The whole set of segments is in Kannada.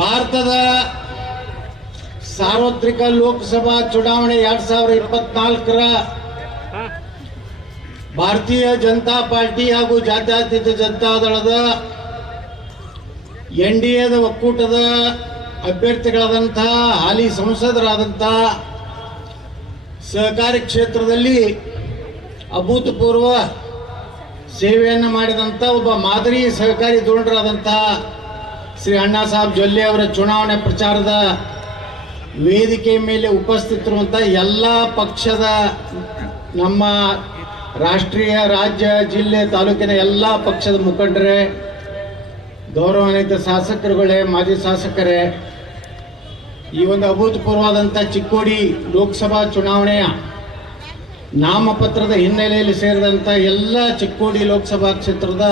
ಭಾರತದ ಸಾರ್ವತ್ರಿಕ ಲೋಕಸಭಾ ಚುನಾವಣೆ ಎರಡ್ ಸಾವಿರದ ಇಪ್ಪತ್ನಾಲ್ಕರ ಭಾರತೀಯ ಜನತಾ ಪಾರ್ಟಿ ಹಾಗೂ ಜಾತ್ಯತೀತ ಜನತಾ ದಳದ ಎನ್ ಡಿ ಎದ ಒಕ್ಕೂಟದ ಅಭ್ಯರ್ಥಿಗಳಾದಂಥ ಹಾಲಿ ಸಂಸದರಾದಂಥ ಸಹಕಾರಿ ಕ್ಷೇತ್ರದಲ್ಲಿ ಅಭೂತಪೂರ್ವ ಸೇವೆಯನ್ನು ಮಾಡಿದಂಥ ಒಬ್ಬ ಮಾದರಿ ಸಹಕಾರಿ ಧೋರಣರಾದಂಥ ಶ್ರೀ ಅಣ್ಣಾ ಸಾಹೇಬ್ ಜೊಲ್ಲೆ ಅವರ ಚುನಾವಣೆ ಪ್ರಚಾರದ ವೇದಿಕೆ ಮೇಲೆ ಉಪಸ್ಥಿತರುವಂಥ ಎಲ್ಲ ಪಕ್ಷದ ನಮ್ಮ ರಾಷ್ಟ್ರೀಯ, ರಾಜ್ಯ, ಜಿಲ್ಲೆ, ತಾಲೂಕಿನ ಎಲ್ಲ ಪಕ್ಷದ ಮುಖಂಡರೇ, ಗೌರವಾನ್ವಿತ ಶಾಸಕರುಗಳೇ, ಮಾಜಿ ಶಾಸಕರೇ, ಈ ಒಂದು ಅಭೂತಪೂರ್ವವಾದಂಥ ಚಿಕ್ಕೋಡಿ ಲೋಕಸಭಾ ಚುನಾವಣೆಯ ನಾಮಪತ್ರದ ಹಿನ್ನೆಲೆಯಲ್ಲಿ ಸೇರಿದಂಥ ಎಲ್ಲ ಚಿಕ್ಕೋಡಿ ಲೋಕಸಭಾ ಕ್ಷೇತ್ರದ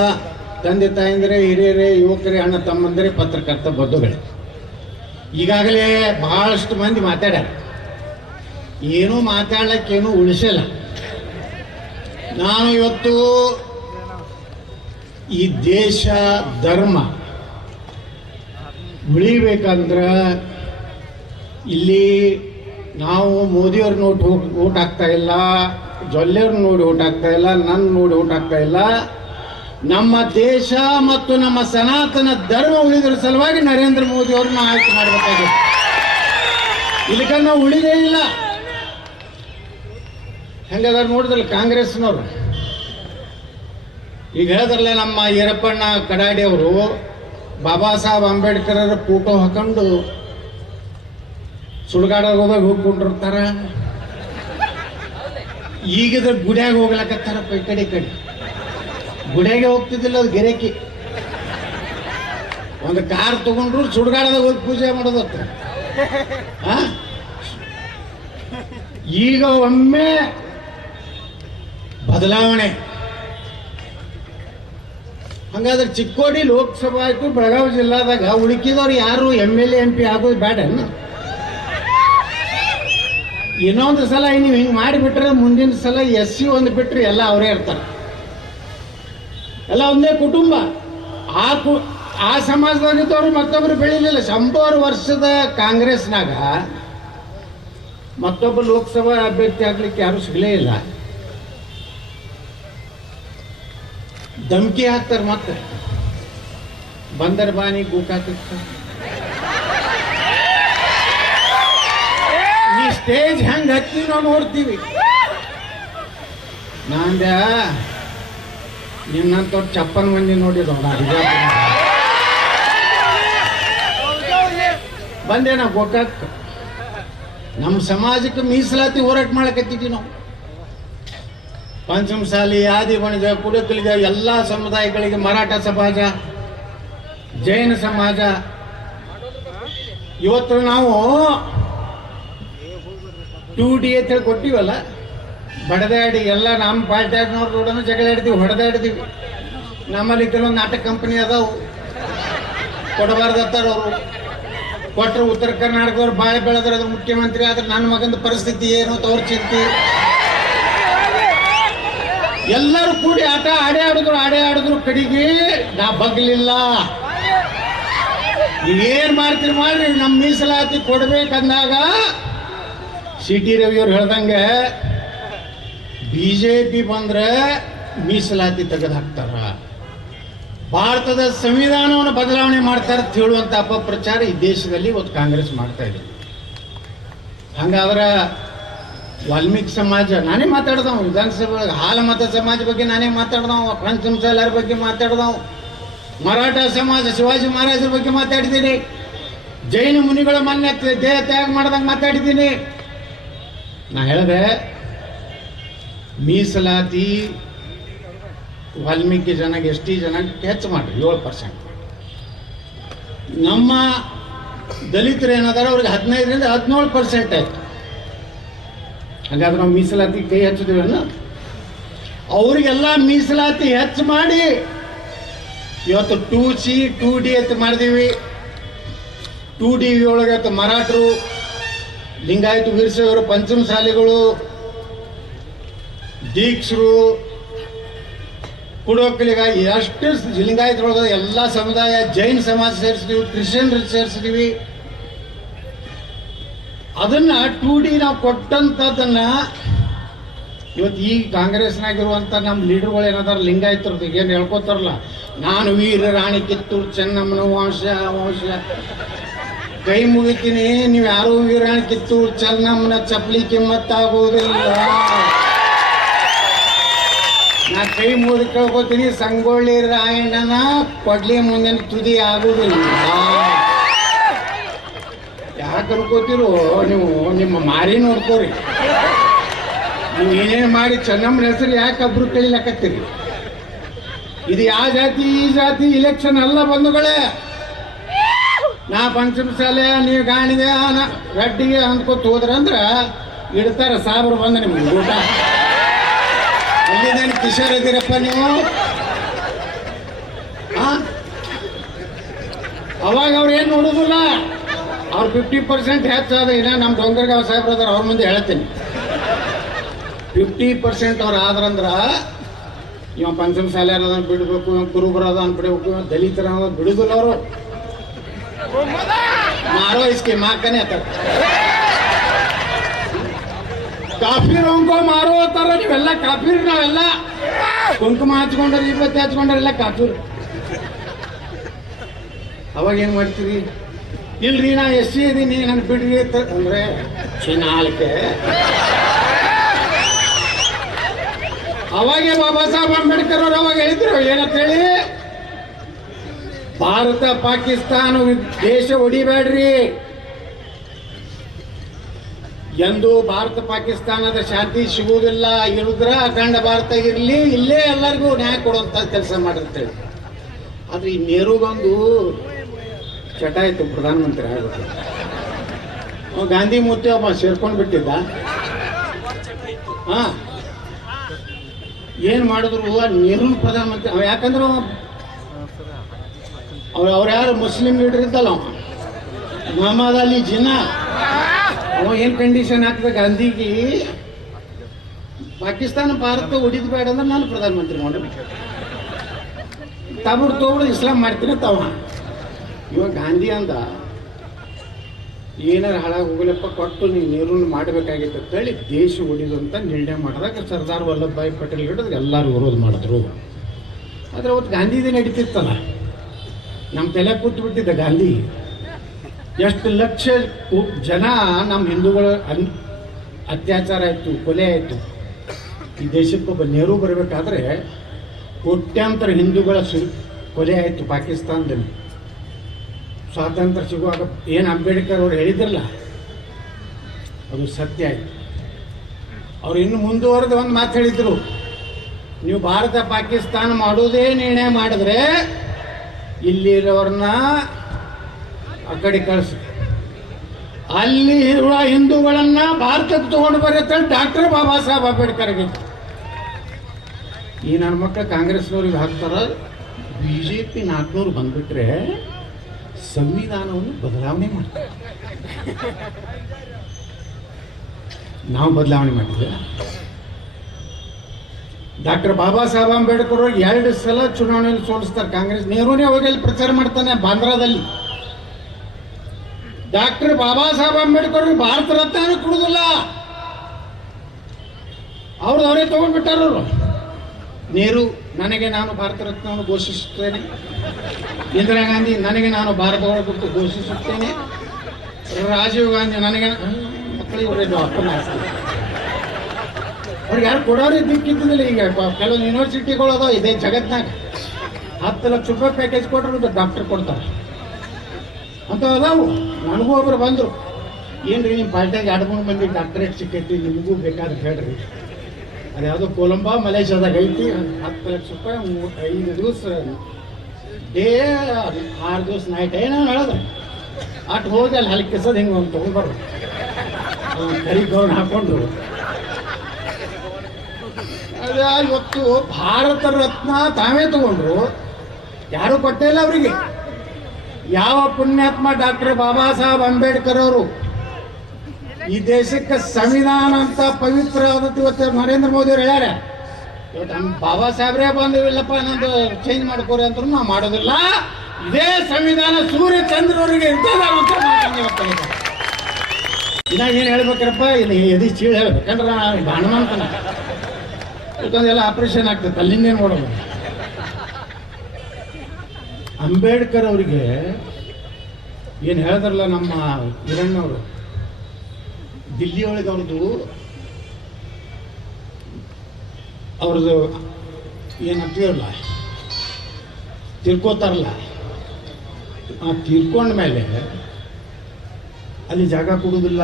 ತಂದೆ ತಾಯಂದಿರೇ, ಹಿರಿಯರೇ, ಯುವಕರೇ, ಅಣ್ಣ ತಮ್ಮಂದರೆ, ಪತ್ರಕರ್ತ ಬಂಧುಗಳೇ. ಈಗಾಗಲೇ ಬಹಳಷ್ಟು ಮಂದಿ ಮಾತಾಡ್ಯಾರ. ಏನೂ ಮಾತಾಡ್ಲಿಕ್ಕೇನು ಉಳಿಸಲ್ಲ. ನಾನು ಇವತ್ತು ಈ ದೇಶ, ಧರ್ಮ ಉಳಿಬೇಕಂದ್ರೆ ಇಲ್ಲಿ ನಾವು ಮೋದಿಯವ್ರ ನೋಡಿ ಓಟ್ ಹಾಕ್ತಾ ಇಲ್ಲ, ಜೊಲ್ಲೆಯವ್ರ ನೋಡಿ ಓಟ್ ಹಾಕ್ತಾ ಇಲ್ಲ ನನ್ನ ನೋಡಿ ಓಟ್ ಹಾಕ್ತಾ ಇಲ್ಲ. ನಮ್ಮ ದೇಶ ಮತ್ತು ನಮ್ಮ ಸನಾತನ ಧರ್ಮ ಉಳಿದ್ರ ಸಲುವಾಗಿ ನರೇಂದ್ರ ಮೋದಿ ಅವ್ರನ್ನ ಆಯ್ಕೆ ಮಾಡಬೇಕಾಗಿದೆ ಇದಕ್ಕನ್ನ ಉಳಿದೇ ಇಲ್ಲ. ಹೆಂಗದಾರ ನೋಡಿದ್ರಲ್ಲ ಕಾಂಗ್ರೆಸ್ನವ್ರು? ಈಗ ಹೇಳಿದ್ರಲ್ಲ ನಮ್ಮ ಈರಪ್ಪಣ್ಣ ಕಡಾಡಿ ಅವರು, ಬಾಬಾ ಸಾಹೇಬ್ ಅಂಬೇಡ್ಕರ್ ಫೋಟೋ ಹಾಕೊಂಡು ಸುಡುಗಾಡೋದಾಗ ಹೋದಾಗ ಹೋಗ್ಕೊಂಡಿರ್ತಾರ ಈಗಿದ್ರ ಗುಡಿಯಾಗ ಹೋಗ್ಲಕತ್ತಾರಪ್ಪ ಈ ಕಡೆ ಈ ಕಡೆ. ಗುಡ್ಯಾಗೆ ಹೋಗ್ತಿದ್ದಿಲ್ಲ, ಅದು ಗೆರೆಕಿ. ಒಂದು ಕಾರ್ ತಗೊಂಡ್ರು ಸುಡ್ಗಾಡದಾಗ ಹೋಗಿ ಪೂಜೆ ಮಾಡೋದತ್ತ ಹತ್ರ ಈಗ ಒಮ್ಮೆ ಬದಲಾವಣೆ. ಹಂಗಾದ್ರೆ ಚಿಕ್ಕೋಡಿ ಲೋಕಸಭಾ ಆಯ್ತು, ಬೆಳಗಾವಿ ಜಿಲ್ಲಾದಾಗ ಉಳುಕಿದವ್ರು ಯಾರು? ಎಂ ಎಲ್ ಎಂ ಪಿ ಆಗೋದು ಬೇಡ ಇನ್ನೊಂದು ಸಲ ನೀವು ಹಿಂಗೆ ಮಾಡಿಬಿಟ್ರೆ ಮುಂದಿನ ಸಲ ಎಸ್ ಸಿ ಒಂದು ಬಿಟ್ಟರೆ ಎಲ್ಲ ಅವರೇ ಇರ್ತಾರೆ. ಎಲ್ಲ ಒಂದೇ ಕುಟುಂಬ. ಆ ಕು, ಆ ಸಮಾಜದಾಗಿದ್ದವ್ರು ಮತ್ತೊಬ್ರು ಬೆಳಿಲಿಲ್ಲ. ಶಂಬರ್ ವರ್ಷದ ಕಾಂಗ್ರೆಸ್ನಾಗ ಮತ್ತೊಬ್ಬ ಲೋಕಸಭಾ ಅಭ್ಯರ್ಥಿ ಆಗ್ಲಿಕ್ಕೆ ಯಾರು ಸಿಗಲೇ ಇಲ್ಲ. ಧಮಕಿ ಹಾಕ್ತಾರೆ ಮತ್ತೆ. ಬಂದರ್ ಬಾನಿ ಗೋಕಾಕಕ್ಕ ನೀ ಸ್ಟೇಜ್ ಹೆಂಗ್ ಹತ್ತಿ ನಾವು ನೋಡ್ತೀವಿ. ನಾಂದ ನಿನ್ನಂತವ್ರು ಚಪ್ಪನ್ ಮಂದಿ ನೋಡಿದ ಬಂದೇನ ಗೋಕಾಕ್? ನಮ್ಮ ಸಮಾಜಕ್ಕೆ ಮೀಸಲಾತಿ ಹೋರಾಟ ಮಾಡಕತ್ತಿದ್ವಿ ನಾವು. ಪಂಚಮಸಾಲಿ ಆದಿ ಬಣಜ ಕುಡಕಲಿಗ ಎಲ್ಲ ಸಮುದಾಯಗಳಿಗೆ ಮರಾಠ ಸಮಾಜ, ಜೈನ ಸಮಾಜ. ಇವತ್ತು ನಾವು ಟೂ ಡಿ ಹೇಳಿ ಕೊಟ್ಟಿವಲ್ಲ ಬಡದಾಡಿ ಎಲ್ಲ ನಮ್ಮ ಪಾರ್ಟಿಯಾಗ್ನವ್ರ ಕೂಡ ಜಗಳ ಆಡ್ತೀವಿ ಹೊಡೆದಾಡ್ತೀವಿ ನಮ್ಮಲ್ಲಿ ಕೆಲವೊಂದು ನಾಟಕ ಕಂಪನಿ ಅದಾವು. ಕೊಡಬಾರ್ದತ್ತಾರ ಅವರು. ಕೊಟ್ಟರು ಉತ್ತರ ಕರ್ನಾಟಕದವ್ರು ಬಾಳೆ ಬೆಳೆದ್ರೆ ಅದ್ರ ಮುಖ್ಯಮಂತ್ರಿ ಆದ್ರೆ ನನ್ನ ಮಗನ ಪರಿಸ್ಥಿತಿ ಏನು ಚಿಂತೆ ಎಲ್ಲರೂ ಕೂಡಿ ಆಟ ಆಡೇ ಆಡಿದ್ರು ಆಡೇ ಆಡಿದ್ರು, ಕಡೆಗೆ ನಾ ಬಗ್ಲಿಲ್ಲ. ಏನ್ ಮಾಡ್ತೀರಿ ಮಾಡ್ರಿ ನಮ್ಮ ಮೀಸಲಾತಿ ಕೊಡ್ಬೇಕಂದಾಗ ಸಿ ಟಿ ರವಿಯವ್ರು ಹೇಳ್ದಂಗೆ ಬಿ ಜೆ ಪಿ ಬಂದ್ರೆ ಮೀಸಲಾತಿ ತೆಗೆದು ಹಾಕ್ತಾರ. ಭಾರತದ ಸಂವಿಧಾನವನ್ನು ಬದಲಾವಣೆ ಮಾಡ್ತಾರೆ ಅಂತ ಹೇಳುವಂಥ ಅಪಪ್ರಚಾರ ಈ ದೇಶದಲ್ಲಿ ಇವತ್ತು ಕಾಂಗ್ರೆಸ್ ಮಾಡ್ತಾ ಇದೆ. ಹಂಗಾದ್ರೆ ವಾಲ್ಮೀಕಿ ಸಮಾಜ, ನಾನೇ ಮಾತಾಡ್ದವ, ವಿಧಾನಸಭೆ ಹಾಲ ಮತ ಸಮಾಜ ಬಗ್ಗೆ ನಾನೇ ಮಾತಾಡ್ದವ ಪಂಚಮಸಾಲರ ಬಗ್ಗೆ ಮಾತಾಡ್ದವ, ಮರಾಠ ಸಮಾಜ, ಶಿವಾಜಿ ಮಹಾರಾಜರ ಬಗ್ಗೆ ಮಾತಾಡಿದ್ದೀನಿ. ಜೈನ ಮುನಿಗಳ ಮಾನ್ಯ ದೇಹ ತ್ಯಾಗ ಮಾಡ್ದಂಗೆ ಮಾತಾಡಿದ್ದೀನಿ. ನಾ ಹೇಳಿದೆ ಮೀಸಲಾತಿ ವಾಲ್ಮೀಕಿ ಜನಕ್ಕೆ ಎಸ್ ಜನಕ್ಕೆ ಹೆಚ್ಚು ಮಾಡ್ರಿ, ಏಳು ಪರ್ಸೆಂಟ್ ನಮ್ಮ ದಲಿತರು ಏನಾದ್ರೆ ಅವ್ರಿಗೆ ಹದಿನೈದರಿಂದ ಹದಿನೇಳು ಪರ್ಸೆಂಟ್ ಆಯ್ತು. ಹಾಗಾದ್ರೆ ನಾವು ಮೀಸಲಾತಿ ಕೈ ಹಚ್ಚಿದ್ವಿ ಅನ್ನೋ? ಅವರಿಗೆಲ್ಲ ಮೀಸಲಾತಿ ಹೆಚ್ಚು ಮಾಡಿ, ಇವತ್ತು ಟೂ ಸಿ, ಟೂ ಡಿ ಅಂತ ಮಾಡಿದೀವಿ. ಟೂ ಡಿ ಒಳಗೆ ಮರಾಠರು, ಲಿಂಗಾಯತ ವೀರಶೈವರು ಪಂಚಮಸಾಲಿಗಳು ದೀಕ್ಷರು ಕುಡೋಕ್ಕಲಿಗ ಎಷ್ಟು ಲಿಂಗಾಯತರೊಳಗ ಎಲ್ಲ ಸಮುದಾಯ, ಜೈನ್ ಸಮಾಜ ಸೇರಿಸ್ತೀವಿ ಕ್ರಿಶ್ಚಿಯನ್ ಸೇರಿಸ್ತೀವಿ. ಅದನ್ನ ಟೂ ಡಿ ನಾವು ಕೊಟ್ಟಂತದನ್ನ ಇವತ್ತು ಈ ಕಾಂಗ್ರೆಸ್ನಾಗಿರುವಂಥ ನಮ್ಮ ಲೀಡರ್ಗಳು ಏನಾದ್ರು ಲಿಂಗಾಯತರದ್ದು ಏನು ಹೇಳ್ಕೊತಾರಲ್ಲ, ನಾನು ವೀರ ರಾಣಿ ಕಿತ್ತೂರು ಚೆನ್ನಮ್ಮನ ವಂಶ ವಂಶ. ಕೈ ಮುಗಿತೀನಿ, ನೀವು ಯಾರೂ ವೀರಾಣಿ ಕಿತ್ತೂರು ಚೆನ್ನಮ್ಮನ ಚಪ್ಪಲಿ ಕಿಮ್ಮತ್ತಾಗುವುದಿಲ್ಲ ನಾ ಕೈ ಮುಗಿದು ಸಂಗೊಳ್ಳಿ ರಾಯಣ್ಣನ ಕೊಡ್ಲಿ ಮುಂದೆ ತುದಿ ಆಗುದಿಲ್ಲ. ಯಾಕೆ ಅನ್ಕೋತಿರೋ, ನೀವು ನಿಮ್ಮ ಮಾರಿ ನೋಡ್ಕೋರಿ. ನೀವು ಏನೇ ಮಾಡಿ, ಚೆನ್ನಮ್ಮನ ಹೆಸರು ಯಾಕೆ ಒಬ್ರು ಕಳಿಲಕತ್ತೀರಿ ಇದು ಯಾವ ಜಾತಿ, ಈ ಜಾತಿ ಇಲೆಕ್ಷನ್ ಅಲ್ಲ ಬಂಧುಗಳೇ. ನಾ ಪಂಚಮಸಾಲೆ, ನೀವು ಗಾಣಿಗೆ ಗಡ್ಡಿಗೆ ಅಂದ್ಕೊತ ಹೋದ್ರಂದ್ರ ಇಡ್ತಾರೆ ಸಾಬ್ರು ಬಂದ ನಿಮ್ಗೆ ಊಟ. ಕಿಶೋರ್ ಇದ್ದೀರಪ್ಪ ನೀವು? ಅವಾಗ ಅವ್ರು ಏನು ನೋಡೋದಿಲ್ಲ. ಅವ್ರು ಫಿಫ್ಟಿ ಪರ್ಸೆಂಟ್ ಹೆಚ್ಚಾದ ಇನ್ನ ನಮ್ಮ ಡೊಂಗರ್ಗಾವ್ ಸಾಹೇಬ್ರ ಅದಾರ ಅವ್ರ ಮುಂದೆ ಹೇಳ್ತೀನಿ. ಫಿಫ್ಟಿ ಪರ್ಸೆಂಟ್ ಅವ್ರು ಆದ್ರಂದ್ರೆ ಇವ ಪಂಚಮ ಶಾಲೆ ಅದನ್ನ ಬಿಡಬೇಕು, ಇವ ಕುರುಬರ ಅದನ್ನು ಬಿಡಬೇಕು, ಇವ ದಲಿತರ ಬಿಡುದಿಲ್ಲ ಅವರು. ಮಾರೋ ಇಸ್ಕೆ, ಮಾಕನೆ ಅತ್ತ ಕಾಫಿರೋಂಗೋ ಮಾರೋ ತರ ನೀವೆಲ್ಲ ಕಾಫಿರ್ ನಾವೆಲ್ಲ. ಕುಂಕುಮ ಹಚ್ಕೊಂಡ್ರೆ ಇವತ್ತು ಹಚ್ಕೊಂಡ್ರೆ ಎಲ್ಲ ಕಾಫಿರ್ ಅವಾಗ ಏನ್ ಮಾಡ್ತೀರಿ? ಇಲ್ರಿ, ನಾ ಎಸ್ ಸಿ ಇದೀನಿ, ನನ್ ಬಿಡ್ರಿ ಅಂದ್ರೆ ಚಿನ್ನಾಲ್ಕೆ ಅವಾಗೆ ಬಾಬಾ ಸಾಹೇಬ್ ಅಂಬೇಡ್ಕರ್ ಅವ್ರು ಅವಾಗ ಹೇಳಿದ್ರು, ಏನಂತ ಹೇಳಿ? ಭಾರತ, ಪಾಕಿಸ್ತಾನ, ದೇಶ ಹೊಡಿಬೇಡ್ರಿ ಎಂದು ಭಾರತ ಪಾಕಿಸ್ತಾನದ ಶಾಂತಿ ಸಿಗುವುದಿಲ್ಲ ಇರುದ್ರ ಅಖಂಡ ಭಾರತ ಇರಲಿ, ಇಲ್ಲೇ ಎಲ್ಲರಿಗೂ ನ್ಯಾಯ ಕೊಡುವಂತ ಕೆಲಸ ಮಾಡಿರ್ತೇವೆ ಆದ್ರೆ ಈ ನೆಹರುಗೊಂದು ಚಟ ಆಯ್ತು, ಪ್ರಧಾನಮಂತ್ರಿ ಆಗುತ್ತೆ ಅವ ಗಾಂಧಿ ಮೂರ್ತಿ ಒಬ್ಬ ಸೇರ್ಕೊಂಡು ಬಿಟ್ಟಿದ್ದ. ಹಾ. ಏನ್ ಮಾಡಿದ್ರು? ನೆಹರು ಪ್ರಧಾನಮಂತ್ರಿ, ಅವ ಯಾಕಂದ್ರೆ ಅವ್ರ ಅವ್ರು ಅವ್ರು ಯಾರು ಮುಸ್ಲಿಂ ಲೀಡರ್ ಇದ್ದಲ್ಲ ಅವ. ಮೊಹಮ್ಮದ್ ಅಲಿ ಜಿನ್ನಾ. ಅವ ಏನ್ ಕಂಡೀಷನ್ ಹಾಕ್ತದೆ ಗಾಂಧಿಗೆ ಪಾಕಿಸ್ತಾನ ಭಾರತ ಹೊಡಿದ್ ಬೇಡ ಅಂದ್ರೆ ನಾನು ಪ್ರಧಾನಮಂತ್ರಿ ಮಾಡಬೇಕು ತಬಿಡ್ ತೊಗೊಡು ಇಸ್ಲಾಂ ಮಾಡ್ತೀನಿ ತವ ಇವಾಗ ಗಾಂಧಿ ಅಂದ, ಏನಾರ ಹಾಳಾಗಿ ಹೋಗಲಪ್ಪ, ಕೊಟ್ಟು ನೀವು ನೀರನ್ನು ಮಾಡಬೇಕಾಗಿತ್ತು ಅಂತೇಳಿ ದೇಶ ಅಂತ ನಿರ್ಣಯ ಮಾಡಿದಾಗ ಸರ್ದಾರ್ ವಲ್ಲಭಭಾಯಿ ಪಟೇಲ್ ಹಿಡಿದ್ರೆ ಎಲ್ಲರೂ ವಿರೋಧ ಮಾಡಿದ್ರು. ಆದರೆ ಅವತ್ತು ಗಾಂಧಿದೇ ನಡೀತಿತ್ತಲ್ಲ. ನಮ್ಮ ತಲೆ ಕೂತ್ಬಿಟ್ಟಿದ್ದ ಗಾಂಧಿ ಎಷ್ಟು ಲಕ್ಷ ಜನ ನಮ್ಮ ಹಿಂದೂಗಳ ಅನ್ ಅತ್ಯಾಚಾರ ಆಯಿತು, ಕೊಲೆ ಆಯಿತು. ಈ ದೇಶಕ್ಕೊಬ್ಬ ನೆಹರು ಬರಬೇಕಾದ್ರೆ ಕೋಟ್ಯಾಂತರ ಹಿಂದೂಗಳ ಸು ಕೊಲೆ ಆಯಿತು ಪಾಕಿಸ್ತಾನದಲ್ಲಿ. ಸ್ವಾತಂತ್ರ್ಯ ಸಿಗುವಾಗ ಏನು ಅಂಬೇಡ್ಕರ್ ಅವರು ಹೇಳಿದ್ರಲ್ಲ, ಅದು ಸತ್ಯ ಆಯಿತು. ಅವ್ರು ಇನ್ನು ಮುಂದುವರೆದು ಒಂದು ಮಾತು ಹೇಳಿದ್ರು, ನೀವು ಭಾರತ ಪಾಕಿಸ್ತಾನ ಮಾಡೋದೇ ನಿರ್ಣಯ ಮಾಡಿದ್ರೆ ಇಲ್ಲಿರೋರನ್ನ ಆ ಕಡೆ ಕಳಿಸಿ. ಅಲ್ಲಿ ಇರುವ ಹಿಂದೂಗಳನ್ನ ಭಾರತಕ್ಕೆ ತಗೊಂಡು ಬರುತ್ತೆ ಡಾಕ್ಟರ್ ಬಾಬಾ ಸಾಹೇಬ್ ಅಂಬೇಡ್ಕರ್ಗೆ. ಈ ನನ್ನ ಮಕ್ಕಳು ಕಾಂಗ್ರೆಸ್ನವ್ರಿಗೆ ಹಾಕ್ತಾರ. ಬಿ ಜೆ ಪಿ ನಾಲ್ಕುನೂರು ಬಂದ್ಬಿಟ್ರೆ ಸಂವಿಧಾನವನ್ನು ಬದಲಾವಣೆ ಮಾಡ್ತಾರೆ. ನಾವು ಬದಲಾವಣೆ ಮಾಡಿದ್ರೆ? ಡಾಕ್ಟರ್ ಬಾಬಾ ಸಾಹೇಬ್ ಅಂಬೇಡ್ಕರ್ ಎರಡು ಸಲ ಚುನಾವಣೆಯಲ್ಲಿ ಸೋಲಿಸ್ತಾರೆ. ಕಾಂಗ್ರೆಸ್ ನೆಹರೂನೇ ಅಲ್ಲಿ ಪ್ರಚಾರ ಮಾಡ್ತಾನೆ ಬಾಂದ್ರಾದಲ್ಲಿ. ಡಾಕ್ಟರ್ ಬಾಬಾ ಸಾಹೇಬ್ ಅಂಬೇಡ್ಕರ್ ಭಾರತ ರತ್ನ ಕೊಡುದಿಲ್ಲ ಅವ್ರದ್ದು ಅವರೇ ತಗೊಂಡ್ಬಿಟ್ಟಾರ ನೀರು, ನನಗೆ ನಾನು ಭಾರತ ರತ್ನವನ್ನು ಘೋಷಿಸುತ್ತೇನೆ. ಇಂದಿರಾ ಗಾಂಧಿ, ನನಗೆ ನಾನು ಭಾರತ ಒಳಗೊಟ್ಟು ಘೋಷಿಸುತ್ತೇನೆ. ರಾಜೀವ್ ಗಾಂಧಿ, ನನಗೆ ಮಕ್ಕಳಿಗೆ ಒಳ್ಳೆ ಅಪ್ಪನ ಅವ್ರಿಗೆ ಯಾರು ಕೊಡೋರಿ ದಿಕ್ಕಿದ್ದಿಲ್ಲ ಈಗ. ಕೆಲವು ಯೂನಿವರ್ಸಿಟಿಗಳು ಅದಾವ, ಇದೇ ಜಗತ್ನಾಗ. ಹತ್ತು ಲಕ್ಷ ರೂಪಾಯಿ ಪ್ಯಾಕೇಜ್ ಕೊಟ್ಟರು ಡಾಕ್ಟರ್ ಕೊಡ್ತಾರೆ. ಅಂತ ಅದಾವು ನನಗೂ ಒಬ್ರು ಬಂದರು. ಏನ್ರಿ ನಿಮ್ಮ ಪಾರ್ಟಿಯಾಗ ಎರಡು ಮೂರು ಮಂದಿ ಡಾಕ್ಟ್ರೇಟ್ ಸಿಕ್ಕೈತಿ, ನಿಮಗೂ ಬೇಕಾದ್ರೆ ಹೇಳ್ರಿ. ಅದ್ಯಾವುದೋ ಕೊಲಂಬಾ, ಮಲೇಷ್ಯಾದಾಗ ಐತಿ, ಹತ್ತು ಲಕ್ಷ ರೂಪಾಯಿ ಮೂ- ಐದು ದಿವಸ, ಡೇ ಆರು ದಿವಸ ನೈಟ್ ಏನೋ ಹೇಳಿದ್ರೆ ಅಟ್ ಹೋಗಿ ಅಲ್ಲಿ ಹಲ್ಕಿಸೋದು ಕಿಸೋದು ಹಿಂಗೆ ಒಂದು ತೊಗೊಂಡ್ಬರು ಕರಿ ಗೌನ್ ಹಾಕೊಂಡ್ರು. ಅದ ಇವತ್ತು ಭಾರತ ರತ್ನ ತಾವೇ ತಗೊಂಡ್ರು. ಯಾರು ಕೊಟ್ಟೇ ಇಲ್ಲ ಅವರಿಗೆ. ಯಾವ ಪುಣ್ಯಾತ್ಮ ಡಾಕ್ಟರ್ ಬಾಬಾ ಸಾಹೇಬ್ ಅಂಬೇಡ್ಕರ್ ಅವರು ಈ ದೇಶಕ್ಕೆ ಸಂವಿಧಾನ ಅಂತ ಪವಿತ್ರ ಇವತ್ತು ನರೇಂದ್ರ ಮೋದಿ ಅವ್ರು ಹೇಳ್ಯಾರ. ಇವತ್ತು ನಮ್ಮ ಬಾಬಾ ಸಾಹೇಬ್ರೇ ಬಂದಿವಿಲ್ಲಪ್ಪ, ನಂದು ಚೇಂಜ್ ಮಾಡ್ಕೋರಿ ಅಂತ ನಾವು ಮಾಡೋದಿಲ್ಲ. ಇದೇ ಸಂವಿಧಾನ ಸೂರ್ಯ ಚಂದ್ರವರಿಗೆ. ಇನ್ನ ಏನು ಹೇಳ್ಬೇಕ್ರಪ್ಪ, ಇದು ಎದಿ ಚೀಳು ಹೇಳ್ಬೇಕಂದ್ರೆ ಹನುಮಂತನ. ಯಾಕಂದ್ರೆ ಆಪರೇಷನ್ ಆಗ್ತದೆ ಅಲ್ಲಿಂದೇನು ನೋಡೋದು. ಅಂಬೇಡ್ಕರ್ ಅವರಿಗೆ ಏನು ಹೇಳಿದ್ರಲ್ಲ ನಮ್ಮ ಹಿರಣ್ಣವರು? ದಿಲ್ಲಿ ಒಳಗೆ ಅವ್ರದ್ದು ಅವ್ರದ್ದು ಏನಂತೀವಲ್ಲ ತಿರ್ಕೋತಾರಲ್ಲ. ಆ ಮೇಲೆ ಅಲ್ಲಿ ಜಾಗ ಕೊಡೋದಿಲ್ಲ.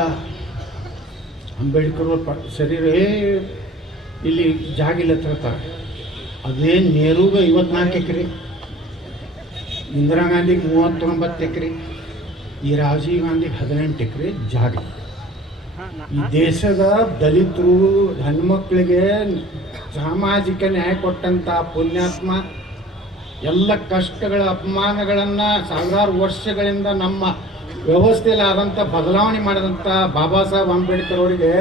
ಅಂಬೇಡ್ಕರ್ ಅವ್ರ ಶರೀರ ಇಲ್ಲಿ ಜಾಗ ಇಲ್ಲ ತರ್ತಾರೆ ಅದೇ ನೇರುಗ ಇವತ್ನಾಲ್ಕು ಎಕರೆ. ಇಂದಿರಾ ಗಾಂಧಿಗೆ ಮೂವತ್ತೊಂಬತ್ತು ಎಕರೆ, ಈ ರಾಜೀವ್ ಗಾಂಧಿಗೆ ಹದಿನೆಂಟು ಎಕರೆ ಜಾಗ. ಈ ದೇಶದ ದಲಿತರು ಹೆಣ್ಮಕ್ಳಿಗೆ ಸಾಮಾಜಿಕ ನ್ಯಾಯ ಕೊಟ್ಟಂತ ಪುಣ್ಯಾತ್ಮ, ಎಲ್ಲ ಕಷ್ಟಗಳ ಅಪಮಾನಗಳನ್ನು ಸಾವಿರಾರು ವರ್ಷಗಳಿಂದ ನಮ್ಮ ವ್ಯವಸ್ಥೆಯಲ್ಲಿ ಆದಂಥ ಬದಲಾವಣೆ ಮಾಡಿದಂಥ ಬಾಬಾ ಸಾಹೇಬ್ ಅಂಬೇಡ್ಕರ್ ಅವರಿಗೆ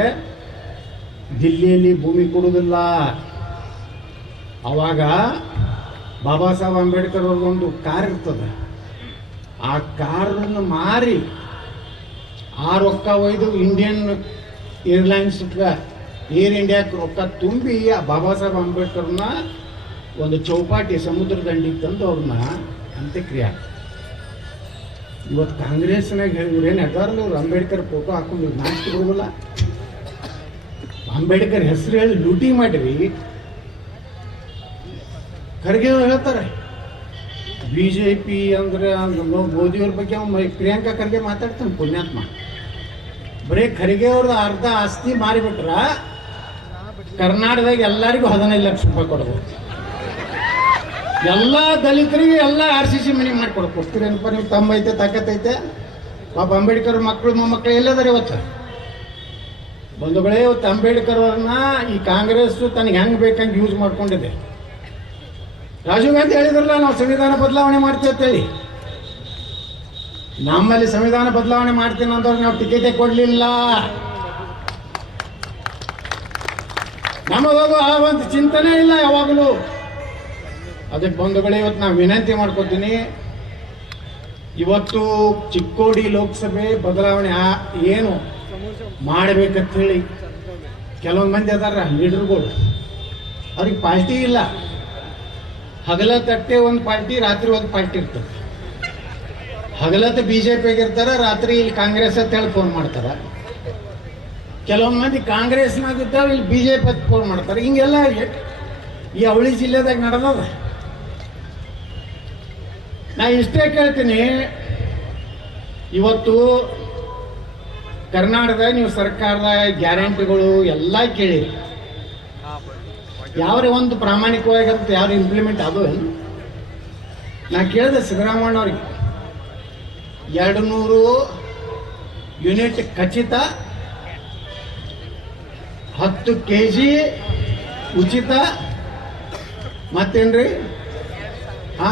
ದಿಲ್ಲಿಯಲ್ಲಿ ಭೂಮಿ ಕೊಡುವುದಿಲ್ಲ. ಅವಾಗ ಬಾಬಾ ಸಾಹೇಬ್ ಅಂಬೇಡ್ಕರ್ ಅವ್ರದ್ದೊಂದು ಕಾರ್ ಇರ್ತದೆ. ಆ ಕಾರನ್ನು ಮಾರಿ ಆ ರೊಕ್ಕ ಒಯ್ದು ಇಂಡಿಯನ್ ಏರ್ಲೈನ್ಸ್ ಏರ್ ಇಂಡಿಯಾಕ್ಕೆ ರೊಕ್ಕ ತುಂಬಿ ಆ ಬಾಬಾ ಸಾಹೇಬ್ ಅಂಬೇಡ್ಕರ್ನ ಒಂದು ಚೌಪಾಟಿ ಸಮುದ್ರ ದಂಡಿಗೆ ತಂದು ಅವ್ರನ್ನ ಅಂತ್ಯಕ್ರಿಯೆ. ಇವತ್ತು ಕಾಂಗ್ರೆಸ್ನಾಗ ಹೇಳಿದ್ರು, ಏನು ಅದಾರಲ್ಲ ಅವ್ರು ಅಂಬೇಡ್ಕರ್ ಫೋಟೋ ಹಾಕೊಂಡು ನಾಚಿಕೆ ಬರೋದಿಲ್ಲ ಅಂಬೇಡ್ಕರ್ ಹೆಸರು ಹೇಳಿ ಲೂಟಿ ಮಾಡಿರಿ. ಖರ್ಗೆ ಅವ್ರು ಹೇಳ್ತಾರೆ ಬಿ ಜೆ ಪಿ ಅಂದ್ರೆ ಮೋದಿಯವ್ರ ಬಗ್ಗೆ ಅವ್ನು ಪ್ರಿಯಾಂಕಾ ಖರ್ಗೆ ಮಾತಾಡ್ತಾನೆ, ಪುಣ್ಯಾತ್ಮ. ಬರೀ ಖರ್ಗೆ ಅವ್ರದ್ದು ಅರ್ಧ ಆಸ್ತಿ ಮಾರಿಬಿಟ್ರ ಕರ್ನಾಟಕದಾಗ ಎಲ್ಲರಿಗೂ ಹದಿನೈದು ಲಕ್ಷ ರೂಪಾಯಿ ಕೊಡ್ಬೋದು. ಎಲ್ಲ ದಲಿತರಿಗೆ ಎಲ್ಲ ಆರ್ ಸಿ ಸಿ ಮನೆ ಮಾಡಿಕೊಡ್ ಕೊಡ್ತೀರೇನಪ್ಪ ನೀವು ತಮ್ಮ ಐತೆ ತಾಕತ್ತೈತೆ ಪಾಪ ಅಂಬೇಡ್ಕರ್ ಮಕ್ಕಳು ಮೊಮ್ಮಕ್ಕಳು ಎಲ್ಲದಾರೆ ಇವತ್ತು. ಬಂಧುಗಳೇ, ಇವತ್ತು ಅಂಬೇಡ್ಕರ್ ಅವ್ರನ್ನ ಈ ಕಾಂಗ್ರೆಸ್ ತನಗೆ ಹೆಂಗೆ ಬೇಕಂಗೆ ಯೂಸ್ ಮಾಡ್ಕೊಂಡಿದೆ. ರಾಜೀವ್ ಗಾಂಧಿ ಹೇಳಿದ್ರಲ್ಲ, ನಾವು ಸಂವಿಧಾನ ಬದಲಾವಣೆ ಮಾಡ್ತೀವಿ ಅಂತೇಳಿ ನಮ್ಮಲ್ಲಿ ಸಂವಿಧಾನ ಬದಲಾವಣೆ ಮಾಡ್ತೀನಿ ಅಂತವ್ರಿಗೆ ನಾವು ಟಿಕೆಟೇ ಕೊಡಲಿಲ್ಲ. ನಮಗೂ ಆ ಒಂದು ಚಿಂತನೆ ಇಲ್ಲ ಯಾವಾಗಲೂ. ಅದಕ್ಕೆ ಬಂಧುಗಳೇ, ಇವತ್ತು ನಾವು ವಿನಂತಿ ಮಾಡ್ಕೊತೀನಿ. ಇವತ್ತು ಚಿಕ್ಕೋಡಿ ಲೋಕಸಭೆ ಬದಲಾವಣೆ ಏನು ಮಾಡಬೇಕಂತ ಹೇಳಿ ಕೆಲವೊಂದು ಮಂದಿ ಅದಾರ, ಲೀಡರ್ಗಳು. ಅವ್ರಿಗೆ ಪಾರ್ಟಿ ಇಲ್ಲ. ಹಗಲ ತಟ್ಟೆ ಒಂದು ಪಾರ್ಟಿ, ರಾತ್ರಿ ಒಂದು ಪಾರ್ಟಿ ಇರ್ತದೆ. ಹಗಲತ್ತ ಬಿ ಜೆ ಪಿ ಇರ್ತಾರೆ, ರಾತ್ರಿ ಇಲ್ಲಿ ಕಾಂಗ್ರೆಸ್ ಅಂತ ಹೇಳಿ ಫೋನ್ ಮಾಡ್ತಾರ. ಕೆಲವೊಂದು ಮಂದಿ ಇದ್ದಾವೆ, ಇಲ್ಲಿ ಬಿ ಜೆ ಪಿ ಅಂತ ಫೋನ್ ಮಾಡ್ತಾರೆ. ಹಿಂಗೆಲ್ಲ ಈ ಅವಳಿ ಜಿಲ್ಲೆದಾಗ ನಡೆದದ. ನಾ ಇಷ್ಟೇ ಕೇಳ್ತೀನಿ, ಇವತ್ತು ಕರ್ನಾಟಕದಾಗ ನೀವು ಸರ್ಕಾರದ ಗ್ಯಾರಂಟಿಗಳು ಎಲ್ಲ ಕೇಳಿ. ಯಾವ್ರೆ ಒಂದು ಪ್ರಾಮಾಣಿಕವಾಗಿ ಅಂತ ಯಾರು ಇಂಪ್ಲಿಮೆಂಟ್ ಅದು? ನಾ ಕೇಳಿದೆ ಸಿದ್ದರಾಮಣ್ಣವ್ರಿಗೆ ಎರಡು ನೂರು ಯೂನಿಟ್ ಖಚಿತ, ಹತ್ತು ಕೆ ಜಿ ಉಚಿತ, ಮತ್ತೇನ್ರಿ? ಹಾ?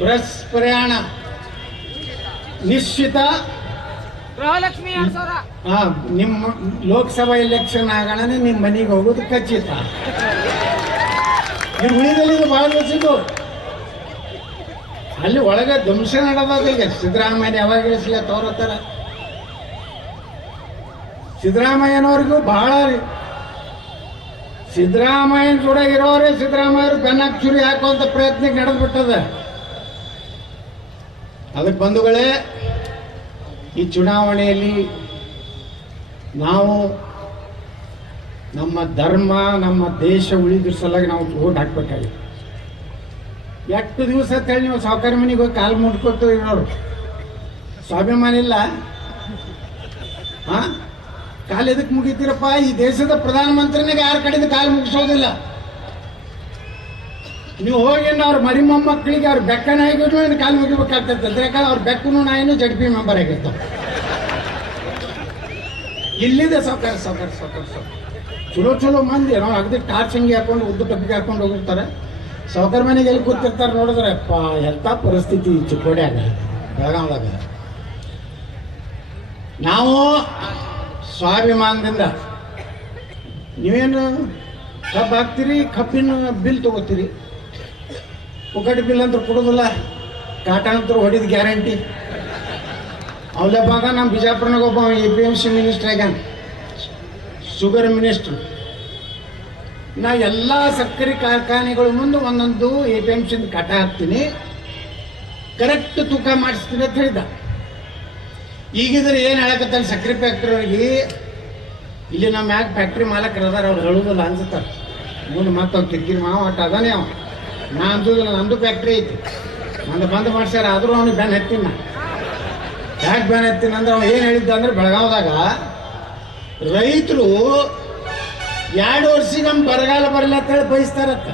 ಬಸ್ ಪ್ರಯಾಣ ನಿಶ್ಚಿತ. ಗೃಹಲಕ್ಷ್ಮಿ ನಿಮ್ಮ ಲೋಕಸಭಾ ಎಲೆಕ್ಷನ್ ಆಗೋಣ ನಿಮ್ಮ ಮನೆಗೆ ಹೋಗೋದು ಖಚಿತ. ನಿಮ್ಮ ಉಳಿದಲ್ಲಿ ಭಾಳ ವರ್ಷದ್ದು ಅಲ್ಲಿ ಒಳಗೆ ಧ್ವಂಸ ನಡೆದಾಗ ಈಗ ಸಿದ್ದರಾಮಯ್ಯ ಯಾವಾಗ ಇಳಿಸ್ಲಿ ತೋರತ್ತಾರ. ಸಿದ್ದರಾಮಯ್ಯನವ್ರಿಗೂ ಬಹಳ ಸಿದ್ದರಾಮಯ್ಯನ ಕೂಡ ಇರೋರೇ ಸಿದ್ದರಾಮಯ್ಯರು ಬೆನ್ನಕ್ಕೆ ಚುರಿ ಹಾಕುವಂತ ಪ್ರಯತ್ನ ನಡೆದ್ಬಿಟ್ಟದ. ಅದಕ್ಕೆ ಬಂಧುಗಳೇ ಈ ಚುನಾವಣೆಯಲ್ಲಿ ನಾವು ನಮ್ಮ ಧರ್ಮ, ನಮ್ಮ ದೇಶ ಉಳಿದ್ರ ಸಲುವಾಗಿ ನಾವು ಓಟ್ ಹಾಕ್ಬೇಕಾಗಿತ್ತು. ಎಷ್ಟು ದಿವಸ ಅಂತೇಳಿ ನೀವು ಸಾವುಕಾರ ಮನೆಗೆ ಹೋಗಿ ಕಾಲು ಮುಟ್ಕೊತೀವಿ ಇರೋರು ಸ್ವಾಭಿಮಾನ ಇಲ್ಲ. ಹಾ ಕಾಲು ಎದಕ್ಕೆ ಮುಗಿತೀರಪ್ಪ? ಈ ದೇಶದ ಪ್ರಧಾನಮಂತ್ರಿನಾಗ ಯಾರ ಕಡೆಯಿಂದ ಕಾಲು ಮುಗಿಸೋದಿಲ್ಲ? ನೀವು ಹೋಗಿ ಅವ್ರ ಮರಿ ಮೊಮ್ಮಕ್ಕಳಿಗೆ ಅವ್ರ ಬೆಕ್ಕ ನಾಯಿಗೂ ಏನು ಕಾಲು ಮುಗಿಬೇಕಾಗ್ತದೆ. ಯಾಕಂದ್ರೆ ಅವ್ರ ಬೆಕ್ಕನು ನಾಯಿನೂ ಜಡ್ ಪಿ ಮೆಂಬರ್ ಆಗಿರ್ತಾರೆ ಇಲ್ಲಿದೆ ಸಾವುಕಾರ ಸಾವುಕಾರ ಸಾವುಕಾರ ಸಾವುಕಾರ. ಚಲೋ ಚಲೋ ಮಂದಿ. ನಾವು ಅಗದಿ ಟಾರ್ಚ್ ಅಂಗಿ ಹಾಕೊಂಡು ಉದ್ದು ಟಬ್ಬಿಗೆ ಹಾಕೊಂಡು ಹೋಗಿರ್ತಾರೆ. ಸಾವುಕಾರ ಮನೆಗೆ ಎಲ್ಲಿ ಕೂತಿರ್ತಾರೆ ನೋಡಿದ್ರೆ, ಅಪ್ಪ ಎಂಥ ಪರಿಸ್ಥಿತಿ ಚಿಕ್ಕೋಡ್ಯಾಗ. ಬೆಳಗಾವ್ದಾಗ. ನಾವು ಸ್ವಾಭಿಮಾನದಿಂದ ನೀವೇನು ಕಬ್ಬು ಹಾಕ್ತೀರಿ ಕಬ್ಬಿನ ಬಿಲ್ ತಗೋತೀರಿ? ಪುಕಟಿ ಬಿಲ್ ಅಂತ ಕೊಡೋದಿಲ್ಲ. ಕಾಟ ಅಂತ ಹೊಡಿದ ಗ್ಯಾರಂಟಿ. ಅವಲೆ ಭಾಗ ನಮ್ಮ ಬಿಜಾಪುರನಾಗ ಒಬ್ಬ A P M C minister ಆಗ್ಯಾನ. ಶುಗರ್ ಮಿನಿಸ್ಟ್ರು ನಾ ಎಲ್ಲ ಸಕ್ಕರೆ ಕಾರ್ಖಾನೆಗಳ ಮುಂದೆ ಒಂದೊಂದು ಎ ಪಿ ಎಂ ಸಿಂದ ಕಟ ಹಾಕ್ತೀನಿ. ಕರೆಕ್ಟ್ ತೂಕ ಮಾಡಿಸ್ತೀನಿ ಅಂತ ಹೇಳಿದ ಈಗಿದ್ರೆ ಏನು ಹೇಳಕತ್ತಾನೆ ಸಕ್ಕರೆ ಫ್ಯಾಕ್ಟ್ರಿಯವ್ರಿಗೆ ಇಲ್ಲಿ ನಮ್ಮ ಯಾಕೆ ಫ್ಯಾಕ್ಟ್ರಿ ಮಾಲಕರು ಅದಾರ, ಅವ್ರು ಹೇಳುದಿಲ್ಲ ಅನ್ಸುತ್ತಾರೆ ಮುಂದೆ ಮತ್ತೆ ಅವ್ನು ಕಿರಿಕಿರಿ ಮಾವ ಅದಾನೆ ಅವ. ನಾ ಅಂದುದಿಲ್ಲ ನಂದು ಫ್ಯಾಕ್ಟ್ರಿ ಐತಿ. ನಂದು ಬಂದ್ ಮಾಡ್ಸ್ಯಾರ, ಆದರೂ ಅವ್ನಿಗೆ ಬ್ಯಾನ್ ಹತ್ತಿನ ಯಾಕೆ ಬ್ಯಾನ್ ಹತ್ತೀನಿ ಅಂದ್ರೆ ಅವ್ನು ಏನು ಹೇಳಿದ್ದ ಅಂದ್ರೆ ಬೆಳಗಾವ್ದಾಗ ರೈತರು ಎರಡು ವರ್ಷ ನಮ್ಮ ಬರಗಾಲ ಬರಲ್ಲ ಅಂತೇಳಿ ಬಯಸ್ತಾರತ್ತ.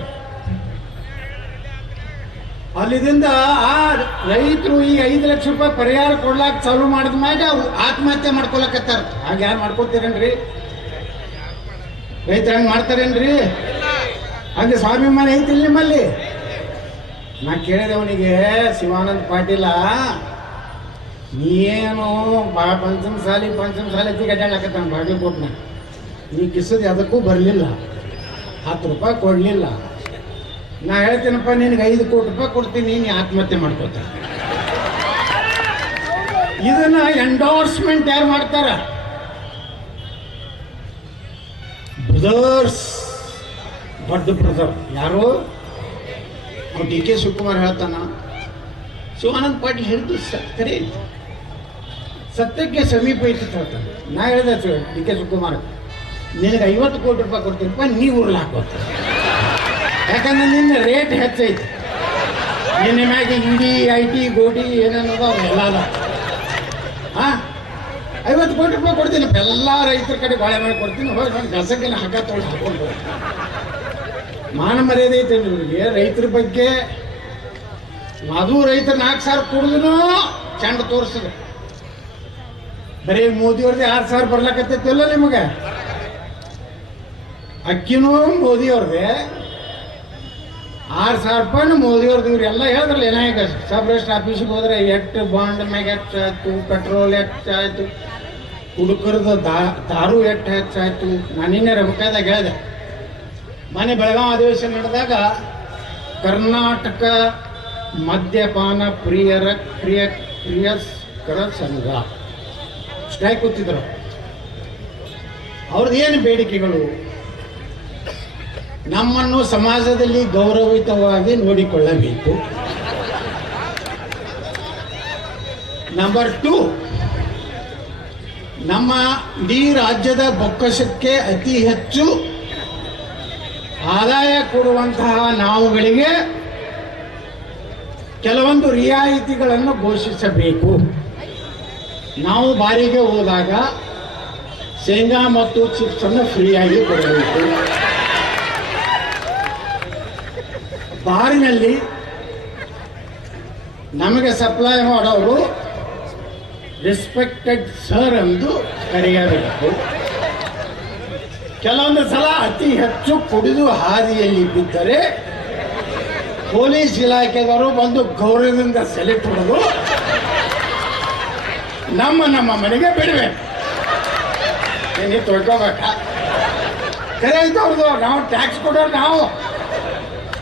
ಅಲ್ಲಿಂದ ಆ ರೈತರು ಈ ಐದು ಲಕ್ಷ ರೂಪಾಯಿ ಪರಿಹಾರ ಕೊಡ್ಲಾಕ ಚಾಲು ಮಾಡಿದ ಮ್ಯಾಗ ಆತ್ಮಹತ್ಯೆ ಮಾಡ್ಕೊಳಕತ್ತಾರ. ಹಾಗೆ ಯಾರು ಮಾಡ್ಕೊತೀರೇನ್ರಿ? ರೈತರು ಹಂಗೆ ಮಾಡ್ತಾರೇನ್ರಿ? ಹಂಗೆ ಸ್ವಾಭಿಮಾನ ಐತಿಲ್ಲ ನಿಮ್ಮಲ್ಲಿ? ನಾ ಕೇಳಿದೆ ಅವನಿಗೆ ಶಿವಾನಂದ್ ಪಾಟೀಲ ನೀನು ಬಾ ಪಂಚಮ ಸಾಲಿ ಪಂಚಮ ಸಾಲಿ ತಿಗಡ್ಯಾಳಕತ್ತಾನ ಬಾಗಲಕೋಟ್ನ ನೀ ಕಿಸದ ಅದಕ್ಕೂ ಬರಲಿಲ್ಲ. ಹತ್ತು ರೂಪಾಯಿ ಕೊಡಲಿಲ್ಲ. ನಾ ಹೇಳ್ತೀನಪ್ಪ, ನಿನಗೆ ಐದು ಕೋಟಿ ರೂಪಾಯಿ ಕೊಡ್ತೀನಿ, ನೀನು ಆತ್ಮಹತ್ಯೆ ಮಾಡ್ಕೋತ. ಇದನ್ನ ಎಂಡೋರ್ಸ್ಮೆಂಟ್ ಯಾರು ಮಾಡ್ತಾರ? ಬ್ರದರ್ಸ್, ದೊಡ್ಡ ಬ್ರದರ್. ಯಾರು? ಡಿ ಕೆ ಶಿವಕುಮಾರ್ ಹೇಳ್ತಾನ ಶಿವಾನಂದ ಪಾಟೀಲ್ ಹೇಳಿದ್ದು ಸತ್ಯರೇ ಐತಿ ಸತ್ಯಕ್ಕೆ ಸಮೀಪ ಐತಿ ಹೇಳ್ತಾನೆ ನಾ ಹೇಳಿದೆ ಡಿ ಕೆ ಶಿವಕುಮಾರ್ ನಿನಗೆ ಐವತ್ತು ಕೋಟಿ ರೂಪಾಯಿ ಕೊಡ್ತೀನಿ ರೂಪಾಯಿ ನೀ ಉರ್ಲ್ ಹಾಕೋತ ಯಾಕಂದ್ರೆ ನಿನ್ನ ರೇಟ್ ಹೆಚ್ಚೈತಿ ನಿನ್ನ ಮ್ಯಾಗೆ ಇಡಿ ಐ ಟಿ ಗೋಡಿ ಏನೇನದ ಅವೆಲ್ಲ ಅದ ಹಾಂ ಐವತ್ತು ಕೋಟಿ ರೂಪಾಯಿ ಕೊಡ್ತೀನಿ ಎಲ್ಲ ರೈತರ ಕಡೆ ಬಾಳೆ ಮಾಡಿ ಕೊಡ್ತೀನಿ ಹೋಗಿ ನಾನು ಗಸಕ್ಕೆಲ್ಲ ಹಗ್ಗ ತೊಗೊಂಡು ಮಾನ ಮರ್ಯಾದೆ ಐತೆ ನಿಮಗೆ. ರೈತರ ಬಗ್ಗೆ ಅದು ರೈತ ನಾಲ್ಕು ಸಾವಿರ ಕುಡಿದ್ರು ಚಂಡ ತೋರಿಸಿದ. ಬರೀ ಮೋದಿಯವ್ರದ್ದು ಆರು ಸಾವಿರ ಬರ್ಲಕತ್ತೈತಿಲ್ಲ ನಿಮಗೆ? ಅಕ್ಕಿನೂ ಮೋದಿಯವ್ರದ್ದೆ ಆರು ಸಾವಿರ ರೂಪಾಯಿ ಮೋದಿಯವ್ರದ್ದು ಇವ್ರೆಲ್ಲ ಹೇಳಿದ್ರಲ್ಲ ಏನಾಗ ಸಬ್ ರಿಜಿಸ್ಟರ್ ಆಫೀಸಿಗೆ ಹೋದ್ರೆ ಎಷ್ಟು ಬಾಂಡ್ ಮ್ಯಾಗ ಹೆಚ್ಚಾಯ್ತು ಪೆಟ್ರೋಲ್ ಹೆಚ್ಚಾಯ್ತು ಹುಡುಗರದ ದಾರು ಎಷ್ಟು ಹೆಚ್ಚಾಯ್ತು ನಾನಿನ್ನೇ ರಮಕಾದಾಗ ಹೇಳಿದೆ. ಮನೆ ಬೆಳಗಾವಿ ಅಧಿವೇಶನ ನಡೆದಾಗ ಕರ್ನಾಟಕ ಮದ್ಯಪಾನ ಪ್ರಿಯರ ಪ್ರಿಯ ಪ್ರಿಯಸ್ಕರ ಸಂಘ. ಸ್ಟ್ರೈಕ್ ಕೂತಿದ್ರು ಅವ್ರದ್ದು ಏನು ಬೇಡಿಕೆಗಳು? ನಮ್ಮನ್ನು ಸಮಾಜದಲ್ಲಿ ಗೌರವಿತವಾಗಿ ನೋಡಿಕೊಳ್ಳಬೇಕು. ನಂಬರ್ ಟು ನಮ್ಮ ಇಡೀ ರಾಜ್ಯದ ಬೊಕ್ಕಸಕ್ಕೆ ಅತಿ ಹೆಚ್ಚು ಆದಾಯ ಕೊಡುವಂತಹ ನಾವುಗಳಿಗೆ ಕೆಲವೊಂದು ರಿಯಾಯಿತಿಗಳನ್ನು ಘೋಷಿಸಬೇಕು. ನಾವು ಬಾರಿಗೆ ಹೋದಾಗ ಶೇಂಗಾ ಮತ್ತು ಚಿಪ್ಸ್ ಅನ್ನು ಫ್ರೀಯಾಗಿ ಕೊಡಬೇಕು. ಬಾರಿನಲ್ಲಿ ನಮಗೆ ಸಪ್ಲೈ ಮಾಡೋರು ರೆಸ್ಪೆಕ್ಟೆಡ್ ಸರ್ ಎಂದು ಕರೆಯಬೇಕು. ಕೆಲವೊಂದು ಸಲ ಅತಿ ಹೆಚ್ಚು ಕುಡಿದು ಹಾದಿಯಲ್ಲಿ ಬಿದ್ದರೆ ಪೊಲೀಸ್ ಇಲಾಖೆದವರು ಬಂದು ಗೌರವದಿಂದ ಸೆಲೆ ಹೊಡೆದು ನಮ್ಮ ನಮ್ಮ ಮನೆಗೆ ಬಿಡಬೇಕು ನೀವು ತೊಳ್ಕೊಬೇಕಾ? ಕರೆ ಅವ್ರದ್ದು ನಾವು ಟ್ಯಾಕ್ಸ್ ಕೊಡೋರು ನಾವು.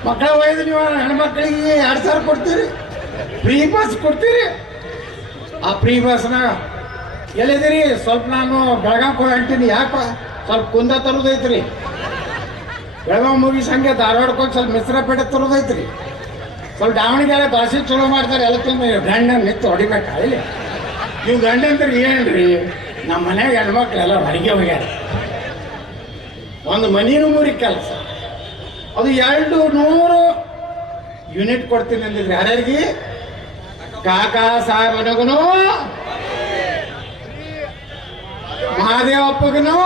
ಮಕ್ಕಳ ಒಯ್ದು ನೀವು ಹೆಣ್ಮಕ್ಳಿಗೆ ಎರಡು ಸಾವಿರ ಕೊಡ್ತೀರಿ. ಫ್ರೀ ಬಸ್ ಕೊಡ್ತೀರಿ. ಆ ಫ್ರೀ ಬಸ್ನ ಎಲ್ಲಿದ್ದೀರಿ? ಸ್ವಲ್ಪ ನಾನು ಬೆಳಗಾವಿಗೆ ಹೋಗಿ ಅಂತೀನಿ, ಯಾಕೆ? ಸ್ವಲ್ಪ ಕುಂದ ತರೋದೈತ್ರಿ. ಬೆಳಗಾವ್ ಮುಗಿಸ್ ಹಂಗೆ ಧಾರವಾಡಕ್ಕೆ ಸ್ವಲ್ಪ ಮಿಶ್ರಪೇಟೆ ತರೋದೈತ್ರಿ. ಸ್ವಲ್ಪ ದಾವಣಗೆರೆ ಭಾಷೆ ಚಲೋ ಮಾಡ್ತಾರೆ ಎಲ್ಲ ಗಂಡ ನಿತ್ತು ಹೊಡಿಬೇಕಾ ಇಲ್ಲಿ? ನೀವು ಗಂಡ ಅಂದ್ರೆ ಏನ್ರಿ? ನಮ್ಮ ಮನ್ಯಾಗ ಹೆಣ್ಮಕ್ಳೆಲ್ಲ ಹೊರಗೆ ಹೋಗ್ಯಾರ. ಒಂದು ಮನೀನು ಮುರಿ ಕೆಲಸ. ಅದು ಎರಡು ನೂರು ಯೂನಿಟ್ ಕೊಡ್ತೀನಿ ಅಂದಿದ್ರಿ. ಯಾರ್ಯಾರಿಗೆ? ಕಾಕಾ ಸಾಹೇಬನಗನು ಮಹಾದೇವಪ್ಪಗನು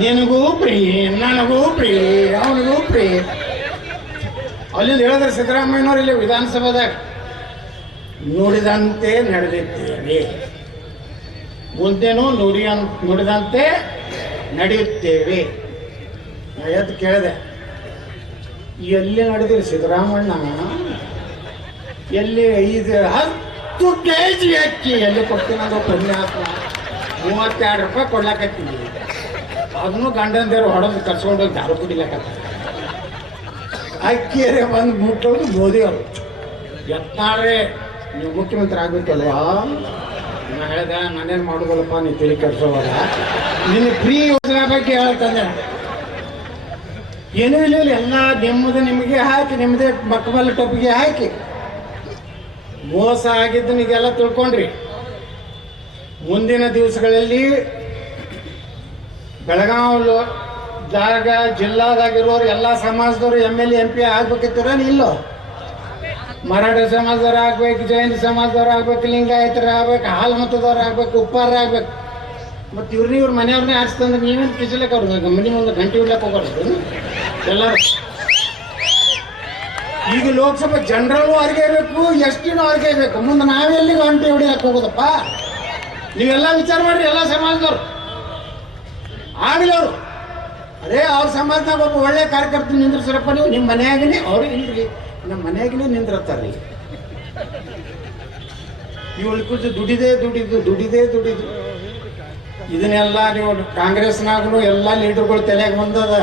ನಿನಗೂ ಪ್ರೀ ನನಗೂ ಪ್ರೀ ಅವನಿಗೂ ಪ್ರೀ ಅಲ್ಲಿಂದ ಹೇಳಿದ್ರೆ ಸಿದ್ದರಾಮಯ್ಯನವ್ರು ಇಲ್ಲಿ ವಿಧಾನಸಭಾದಾಗ, ನುಡಿದಂತೆ ನಡೆದಿದ್ದೇವೆ. ಮುಂದೆನೂ ನುಡಿ ನುಡಿದಂತೆ ನಡೆಯುತ್ತೇವೆ. ಎದ್ದು ಕೇಳಿದೆ, ಎಲ್ಲಿ ನಡೆದಿರಿ ಸಿದ್ದರಾಮಣ್ಣ ಎಲ್ಲಿ ಐದು, ಹತ್ತು ಕೆ ಜಿ ಅಕ್ಕಿ, ಎಲ್ಲಿ ಕೊಡ್ತೀನಿ ಅನ್ನೋ ಪುಣ್ಯಾತ್ಮ ಮೂವತ್ತೆರಡು ರೂಪಾಯಿ ಕೊಡ್ಲಾಕತ್ತೀನಿ. ಅದನ್ನು ಗಂಡಂದೇರು ಹೊಡೆದು ಕರ್ಸ್ಕೊಂಡೋಗಿ ದಾರು ಕುಡಿಲಕ್ಕ ಅಕ್ಕಿಯರೆ ಬಂದು ಮುಟ್ಟೋದು ಮೋದಿ ಅವರು ಎತ್ತಾಡ್ರೆ ನೀವು ಮುಖ್ಯಮಂತ್ರಿ ಆಗ್ಬೇಕಲ್ವಾ ನಾನು ಹೇಳ್ದೆ, ನಾನೇನು ಮಾಡೋದಲ್ಲಪ್ಪ ನೀವು ತಿಳಿ ಕರ್ಸೋವಾಗ. ನಿನ್ನ ಫ್ರೀ ಯೋಜನೆ ಬಗ್ಗೆ ಹೇಳ್ತಾನೆ ಏನೂ ಇಲ್ಲ ಎಲ್ಲ ನಿಮ್ಮದು ನಿಮಗೆ ಹಾಕಿ, ನಿಮ್ಮದೇ ಮಕ್ಕಬಲ್ಲ ಟೊಪ್ಪಿಗೆ ಹಾಕಿ. ಮೋಸ ಆಗಿದ್ದು ನೀವೆಲ್ಲ ತಿಳ್ಕೊಂಡ್ರಿ. ಮುಂದಿನ ದಿವಸಗಳಲ್ಲಿ ಬೆಳಗಾವ್ ಜಾಗ ದಾಗ ಜಿಲ್ಲಾದಾಗಿರೋರು ಎಲ್ಲ ಸಮಾಜದವರು ಎಂ ಎಲ್ ಎಂ ಪಿ ಆಗ್ಬೇಕಿತ್ತಾರ ಇಲ್ಲೋ? ಮರಾಠ ಸಮಾಜದವ್ರು ಆಗ್ಬೇಕು, ಜೈನ ಸಮಾಜದವ್ರು ಆಗ್ಬೇಕು, ಲಿಂಗಾಯತರ ಆಗ್ಬೇಕು, ಹಾಲು ಮತದವ್ರು ಆಗ್ಬೇಕು, ಉಪ್ಪಾರ ಆಗ್ಬೇಕು. ಮತ್ತು ಇವ್ರನ್ನ ಇವ್ರ ಮನೆಯವ್ರನ್ನೇ ಆರಿಸ್ತಂದ್ರೆ ನೀವೇನು ಕಿಚಲಕ್ಕೆ ಅವ್ರಿಗೆ ಮನೆ ಮುಂದೆ ಗಂಟೆ ಉಳ್ಳಕ್ಕೆ ಹೋಗೋದು ಎಲ್ಲರೂ. ಈಗ ಲೋಕಸಭೆ ಜನರಲ್ಲೂ ಅವ್ರಿಗೆ ಬೇಕು ಎಷ್ಟಿನೂ ಅವ್ರಿಗೆ ಬೇಕು ಮುಂದೆ ನಾವೆಲ್ಲಿ ಗಂಟೆ ಹೊಡಿಯಕ್ಕೆ ಹೋಗೋದಪ್ಪ? ನೀವೆಲ್ಲ ವಿಚಾರ ಮಾಡ್ರಿ, ಎಲ್ಲ ಸಮಾಜದವ್ರು. ಆಗಲಿ ಅವರು. ಅದೇ ಅವ್ರ ಸಮಾಜದಾಗ ಒಬ್ಬ ಒಳ್ಳೆ ಕಾರ್ಯಕರ್ತ ನಿಂದ್ರಸರಪ್ಪ ನೀವು. ನಿಮ್ಮ ಮನೆಯಾಗನೇ ಅವ್ರು ಇಲ್ರಿ. ನಮ್ಮ ಮನೆಯಾಗನೇ ನಿಂದ್ರತ್ತಾರ್ರಿ ನೀವು. ಕುರಿತು ದುಡಿದೇ ದುಡಿದು ದುಡಿದೇ ದುಡಿದು. ಇದನ್ನೆಲ್ಲ ನೀವು ಕಾಂಗ್ರೆಸ್ನಾಗೂ ಎಲ್ಲ ಲೀಡರ್ಗಳು ತಲೆಗೆ ಬಂದದ.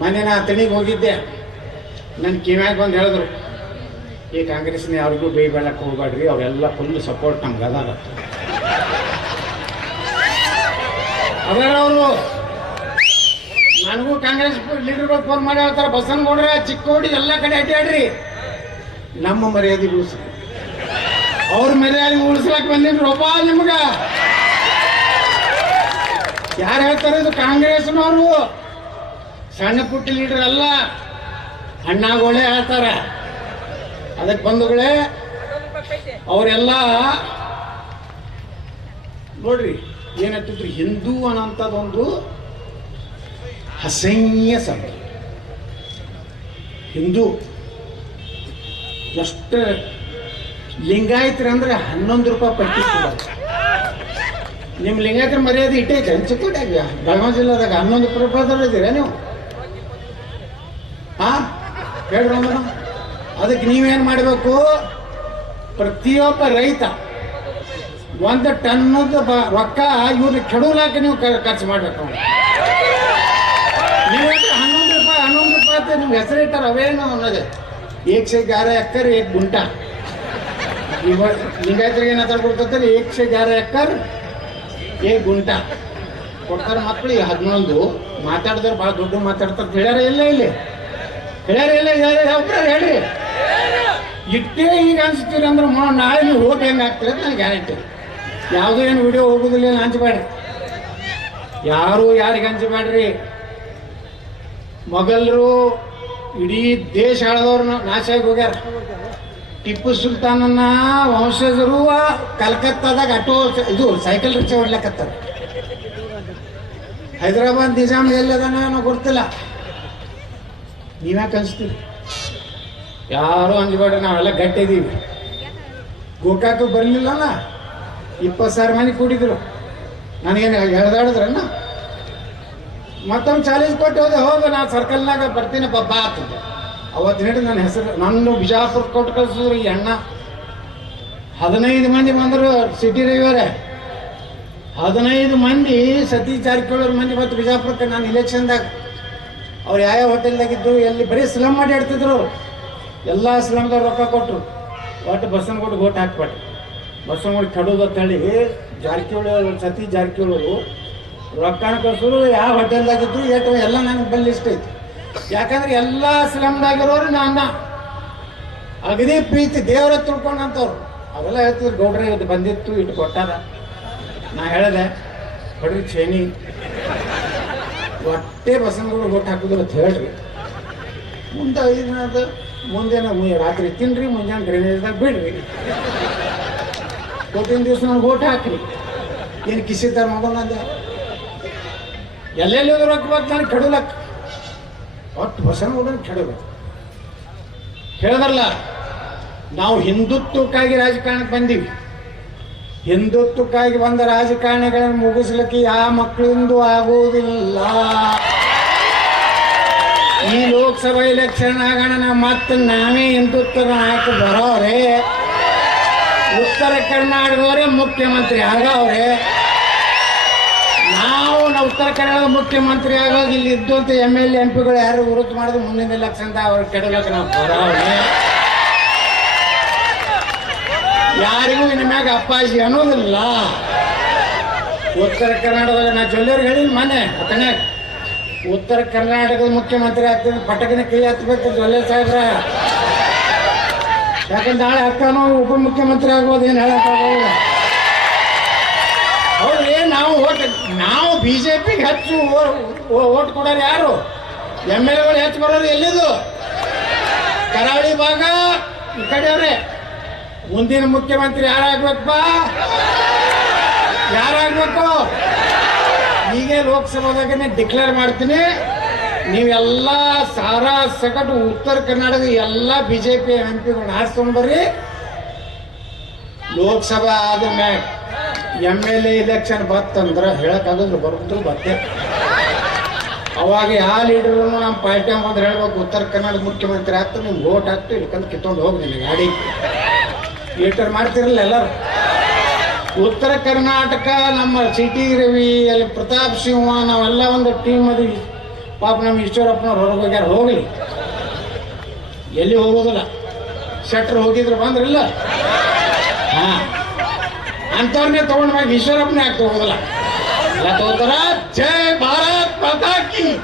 ಮೊನ್ನೆ ನಾ ತಣಿಗೆ ಹೋಗಿದ್ದೆ. ನನ್ನ ಕಿವ್ಯಾಗ ಬಂದು ಹೇಳಿದ್ರು, ಈ ಕಾಂಗ್ರೆಸ್ನ ಯಾರಿಗೂ ಬೈಬೇಡಕ್ಕೆ ಹೋಗ್ಬೇಡ್ರಿ ಅವರೆಲ್ಲ ಫುಲ್ ಸಪೋರ್ಟ್ ನಮ್ಗೆ ಅದಾರ. ಅವರು ನನಗೂ ಕಾಂಗ್ರೆಸ್ ಲೀಡರ್ಗಳು ಫೋನ್ ಮಾಡಿ ಹೇಳ್ತಾರೆ ಬಸನಗೌಡ್ರ ಚಿಕ್ಕೋಡಿ ಎಲ್ಲ ಕಡೆ ಅಡ್ಡಾಡ್ರಿ ನಮ್ಮ ಮರ್ಯಾದೆ ಉಳಿಸ ಅವ್ರ ಮರ್ಯಾದೆ ಉಳಿಸ್ಲಕ್ ಬಂದಿನ್ರಿ ಒಬ್ಬ ನಿಮ್ಗ. ಯಾರು ಹೇಳ್ತಾರೆ ಇದು ಕಾಂಗ್ರೆಸ್ನವರು? ಸಣ್ಣ ಪುಟ್ಟ ಲೀಡರ್ ಅಲ್ಲ. ಅಣ್ಣಾಗೋಳೆ ಹೇಳ್ತಾರೆ. ಅದಕ್ಕೆ ಬಂಧುಗಳೇ, ಅವರೆಲ್ಲ ನೋಡ್ರಿ ಏನಂತಿದ್ರು ಹಿಂದೂ ಅನ್ನೋಂಥದ್ದೊಂದು ಅಸಹ್ಯ ಶಬ್ದ ಹಿಂದೂ. ಎಷ್ಟು ಲಿಂಗಾಯತ್ರಿ ಅಂದ್ರೆ ಹನ್ನೊಂದು ರೂಪಾಯಿ ಪಟ್ಟಿ ನಿಮ್ಮ ಲಿಂಗಾಯತರ ಮರ್ಯಾದೆ ಇಟ್ಟೈತೆ ಹಂಚಿಕೊಟ್ಟಾಗ ಬೆಳಗಾವಿ ಜಿಲ್ಲಾದಾಗ ಹನ್ನೊಂದು ರೂಪಾಯಿ ಇದ್ದೀರಾ ನೀವು? ಹಾ ಹೇಳ್ರಿ ಅಮ್ಮ ಅದಕ್ಕೆ ನೀವೇನು ಮಾಡಬೇಕು? ಪ್ರತಿಯೊಬ್ಬ ರೈತ ಒಂದು ಟನ್ನದ ಬ ರೊಕ್ಕ ಇವ್ರಿಗೆ ಕೆಡವಲಾಕ ನೀವು ಖರ್ಚು ಮಾಡ್ಬೇಕು. ನೀವು ಹೇಳ್ರಿ ಹನ್ನೊಂದು ರೂಪಾಯಿ ಹನ್ನೊಂದು ರೂಪಾಯಿ ಅಂತ ನಿಮ್ಗೆ ಹೆಸರು ಇಟ್ಟಾರ, ಅವೇನು ಅನ್ನೋದು. ಗಾರ ಎಕ್ಕರ್, ಏಕ್ ಗುಂಟ. ಇವ ಲಿಂಗಾಯತ್ರಿಗೆ ಏಕ್ ಶೇ ಗಾರ ಎಕ್ಕರ್, ಏಕ್ ಗುಂಟ. ಕೊಡ್ತಾರೆ ಮಕ್ಕಳು ಹದಿನೊಂದು. ಮಾತಾಡಿದ್ರೆ ಭಾಳ ದೊಡ್ಡ ಮಾತಾಡ್ತಾರೆ. ಹೇಳ್ಯಾರ ಇಲ್ಲ ಇಲ್ಲಿ? ಹೇಳ್ಯಾರ ಇಲ್ಲ ಹೇಳ್ಯಾರ ಹೇಳಿ ಹೇಳ್ರಿ? ಇಟ್ಟೇ ಈಗ ಅನ್ಸ್ತೀರಿ ಅಂದ್ರೆ ನಾಳೆ ನೀವು ಹೋಗಿ ಹೆಂಗೆ ಆಗ್ತೀರ ಅಂತ ನನಗೆ ಗ್ಯಾರಂಟಿ. ಯಾವುದೋ ಏನು ವಿಡಿಯೋ ಹೋಗುದಿಲ್ಲ, ಏನು ಹಂಚಬೇಡ್ರಿ ಯಾರು ಯಾರಿಗೆ ಹಂಚಬೇಡ್ರಿ ಮೊಘಲರು ಇಡೀ ದೇಶ ಆಳದವ್ರನ್ನ ನಾಶ ಆಗಿ ಹೋಗ್ಯಾರ. ಟಿಪ್ಪು ಸುಲ್ತಾನನ್ನ ವಂಶಜರು ಕಲ್ಕತ್ತಾದಾಗ ಆಟೋ ಇದು ಸೈಕಲ್ ರಿಕ್ಷಾ ಹೊಡ್ಲಕತ್ತಾರ ಹೈದರಾಬಾದ್ ನಿಜಾಮ್ ಎಲ್ಲದನ ಗೊತ್ತಿಲ್ಲ. ನೀವ್ಯಾಕೆ ಅನ್ಸ್ತೀವಿ ಯಾರು ಅಂಜಬೇಡ ನಾವೆಲ್ಲ ಗಟ್ಟಿ ಇದೀವಿ ಗೋಕಾಕು ಬರಲಿಲ್ಲಲ್ಲ? ಇಪ್ಪತ್ತು ಸಾವಿರ ಮಂದಿ ಕೂಡಿದ್ರು. ನನಗೇನು ಎಳ್ದಾಡಿದ್ರನ್ನ ಮತ್ತೊಮ್ಮೆ ಚಾಲೆಂಜ್ ಕೊಟ್ಟು ಹೋದೆ, ಹೋಗ, ನಾ ಸರ್ಕಲ್ನಾಗ ಬರ್ತೀನಿ ಬಾ ಆಗ್ತದೆ ಅವತ್ತು ಹಿಡಿದು ನನ್ನ ಹೆಸರು, ನನ್ನ ಬಿಜಾಪುರ ಕೊಟ್ಟು ಕಳಿಸಿದ್ರು ಈ ಅಣ್ಣ. ಹದಿನೈದು ಮಂದಿ ಬಂದರು ಸಿಟಿ ರವಿಯವರೇ. ಹದಿನೈದು ಮಂದಿ ಸತೀಶ್ ಜಾರಕಿಹೊಳಿ ಮಂದಿ ಬಂತು ಬಿಜಾಪುರಕ್ಕೆ ನಾನು ಇಲೆಕ್ಷನ್ದಾಗ ಅವ್ರು ಯಾವ ಹೋಟೆಲ್ದಾಗಿದ್ದು ಎಲ್ಲಿ ಬರೀ ಸ್ಲಮ್ ಮಾಡಿ ಆಡ್ತಿದ್ರು ಎಲ್ಲ ಸ್ಲಮ್ದಾಗ ರೊಕ್ಕ ಕೊಟ್ಟರು ಒಟ್ಟು ಬಸವನಗುಡಿ ಓಟ್ ಹಾಕ್ಬೇಡ್ರಿ ಬಸವನಗುಡಿ ಕಡೋದು ಹೇಳಿ ಜಾರಕಿಹೊಳಿ ಸತಿ ಸತೀಶ್ ಜಾರಕಿಹೊಳಿ ಅವರು ರೊಕ್ಕನ ಕಳ್ಸೋರು ಯಾವ ಹೋಟೆಲ್ದಾಗಿದ್ರು ಏಟು ಎಲ್ಲ ನನಗೆ ಬಂದು ಇಷ್ಟ ಐತಿ. ಯಾಕಂದ್ರೆ ಎಲ್ಲ ಸ್ಲಮ್ದಾಗಿರೋರು ನನ್ನ ಅಗದಿ ಪ್ರೀತಿ, ದೇವರ ತಿಳ್ಕೊಂಡಂಥವ್ರು ಅವೆಲ್ಲ ಹೇಳ್ತಿದ್ರು, ಗೌಡ್ರೆ ಇದು ಬಂದಿತ್ತು ಇಟ್ಟು ಕೊಟ್ಟಾರ. ನಾ ಹೇಳಿದೆ ಹೊಡ್ರಿ ಚೇನಿ. ಒಟ್ಟೆ ಬಸವನಗೌಡ ಓಟ್ ಹಾಕಿದ್ರು ಅಂತ ಹೇಳ್ರಿ. ಮುಂದೆ ಐದು ಮುಂದೇನ ಮು- ರಾತ್ರಿ ತಿನ್ರಿ, ಮುಂಜಾನೆ ಗ್ರೆನೇಜ್ದಾಗ ಬಿಡ್ರಿ ಕೊಟ್ಟಿನ ದಿವಸ ನನಗೆ ಓಟ್ ಹಾಕ್ರಿ ಏನು ಕಿಸಿತಾರ ಮಗನ ಅಂದೆ? ಎಲ್ಲೆಲ್ಲಿ ರೊಕ್ಕ ಬಂತು ನನಗೆ ಕೆಡಲಕ್ಕ ಒಟ್ಟು ಬಸವನಗುಡನ ಕೆಡಬೇಕು ಹೇಳಿದ್ರಲ್ಲ, ನಾವು ಹಿಂದುತ್ವಕ್ಕಾಗಿ ರಾಜಕಾರಣಕ್ಕೆ ಬಂದೀವಿ. ಹಿಂದುತ್ವಕ್ಕಾಗಿ ಬಂದ ರಾಜಕಾರಣಿಗಳನ್ನು ಮುಗಿಸ್ಲಿಕ್ಕೆ ಯಾವ ಮಕ್ಕಳಿಂದ ಆಗುವುದಿಲ್ಲ. ಈ ಲೋಕಸಭಾ ಎಲೆಕ್ಷನ್ ಆಗೋಣ ನಾವು ಮತ್ತೆ ನಾವೇ ಹಿಂದುತ್ವ ಹಾಕಿ ಬರೋರೆ. ಉತ್ತರ ಕರ್ನಾಟಕದವರೇ ಮುಖ್ಯಮಂತ್ರಿ ಆಗವ್ರೆ. ನಾವು ನಾವು ಉತ್ತರ ಕರ್ನಾಟಕದ ಮುಖ್ಯಮಂತ್ರಿ ಆಗೋ ಇಲ್ಲಿ ಇದ್ದಂತ ಎಂ ಎಲ್ ಎಂ ಪಿಗಳು ಯಾರು ವಿರೋಧ ಮಾಡಿದ್ರು ಮುಂದಿನ ಎಲೆಕ್ಷನ್ದ ಅವ್ರಿಗೆ ಕೆಡಲಕ್ಕೆ ನಾವು ಬರೋಣ ಯಾರಿಗೂ ಇನ್ನು ಮ್ಯಾಗ ಅಪ್ಪಾಜಿ ಅನ್ನೋದಿಲ್ಲ. ಉತ್ತರ ಕರ್ನಾಟಕದಾಗ ನಾ ಜೊಲ್ಲೆಯವ್ರಿಗೆ ಹೇಳಿದ್ ಮನೆ ಅತನೇ ಉತ್ತರ ಕರ್ನಾಟಕದ ಮುಖ್ಯಮಂತ್ರಿ ಆಗ್ತದೆ ಪಟಕನ ಕೈ ಹತ್ಬೇಕು ಜೊಲ್ಲೆ ಸಾಹೇಬ್ರ. ಯಾಕಂದ್ರೆ ನಾಳೆ ಅಕ್ಕನೂ ಉಪಮುಖ್ಯಮಂತ್ರಿ ಏನು ಹೇಳಕ್ಕಾಗಲ್ಲ ಹೌದ್ರಿ, ನಾವು ಓಟ್, ನಾವು ಬಿ ಜೆ ಪಿಗೆ ಹೆಚ್ಚು ಓಟ್ ಕೊಡೋರು ಯಾರು? ಎಂ ಎಲ್ ಎಗಳು ಹೆಚ್ಚು ಬರೋರು ಎಲ್ಲಿದು? ಕರಾವಳಿ ಭಾಗ, ಈ ಕಡೆಯವ್ರೆ. ಮುಂದಿನ ಮುಖ್ಯಮಂತ್ರಿ ಯಾರಾಗ್ಬೇಕಪ್ಪ ಯಾರಾಗ್ಬೇಕು? ಈಗ ಲೋಕಸಭಾದಾಗನೇ ಡಿಕ್ಲೇರ್ ಮಾಡ್ತೀನಿ. ನೀವೆಲ್ಲ ಸಾರಾ ಸಗಟು ಉತ್ತರ ಕರ್ನಾಟಕದ ಎಲ್ಲ ಬಿ ಜೆ ಪಿ ಎಂ ಪಿಗಳನ್ನ ಆರಿಸ್ಕೊಂಡ್ಬರ್ರಿ. ಲೋಕಸಭಾ ಆದ ಮ್ಯಾಗ ಎಂ ಎಲ್ ಎ ಇಲೆಕ್ಷನ್ ಬತ್ತಂದ್ರೆ ಹೇಳಕ್ಕಾಗಲ್ಲ ಬರುತ್ತೆ ಬತ್ತೆ. ಅವಾಗ ಯಾವ ಲೀಡರು ನಮ್ಮ ಪಾರ್ಟಿ ಅಂದ್ರೆ ಹೇಳ್ಬೇಕು, ಉತ್ತರ ಕರ್ನಾಟಕ ಮುಖ್ಯಮಂತ್ರಿ ಆಗ್ತದೆ ನಿಮ್ಗೆ ಓಟ್ ಹಾಕ್ತು ಇಲ್ಕಂತ ಕಿತ್ಕೊಂಡು ಹೋಗಿ ನಿಮಗೆ ಗಾಡಿ. ಲೀಟರ್ ಮಾಡ್ತಿರಲ್ಲ ಎಲ್ಲರು. ಉತ್ತರ ಕರ್ನಾಟಕ ನಮ್ಮ ಸಿಟಿ ರವಿ ಅಲ್ಲಿ ಪ್ರತಾಪ್ ಸಿಂಹ, ನಾವೆಲ್ಲ ಒಂದು ಟೀಮ್ ಅದು ಪಾಪ ನಮ್ಮ ಈಶ್ವರಪ್ಪನವ್ರು ಹೊರಗೆ ಹೋಗ್ಯಾರ, ಹೋಗಲಿ. ಎಲ್ಲಿ ಹೋಗೋದಿಲ್ಲ. ಶೆಟ್ರ್ ಹೋಗಿದ್ರು ಬಂದ್ರಿಲ್ಲ? ಹಾ. ಅಂಥವ್ರನ್ನೇ ತಗೊಂಡ್ ಮ್ಯಾಗ ಈಶ್ವರಪ್ಪನೇ ಆಗ್ತಾ ಹೋಗೋದಿಲ್ಲ ಎಲ್ಲ ತಗೋತಾರ, ಜೈ ಭಾರತ್ ಮಾತಾ ಕಿ.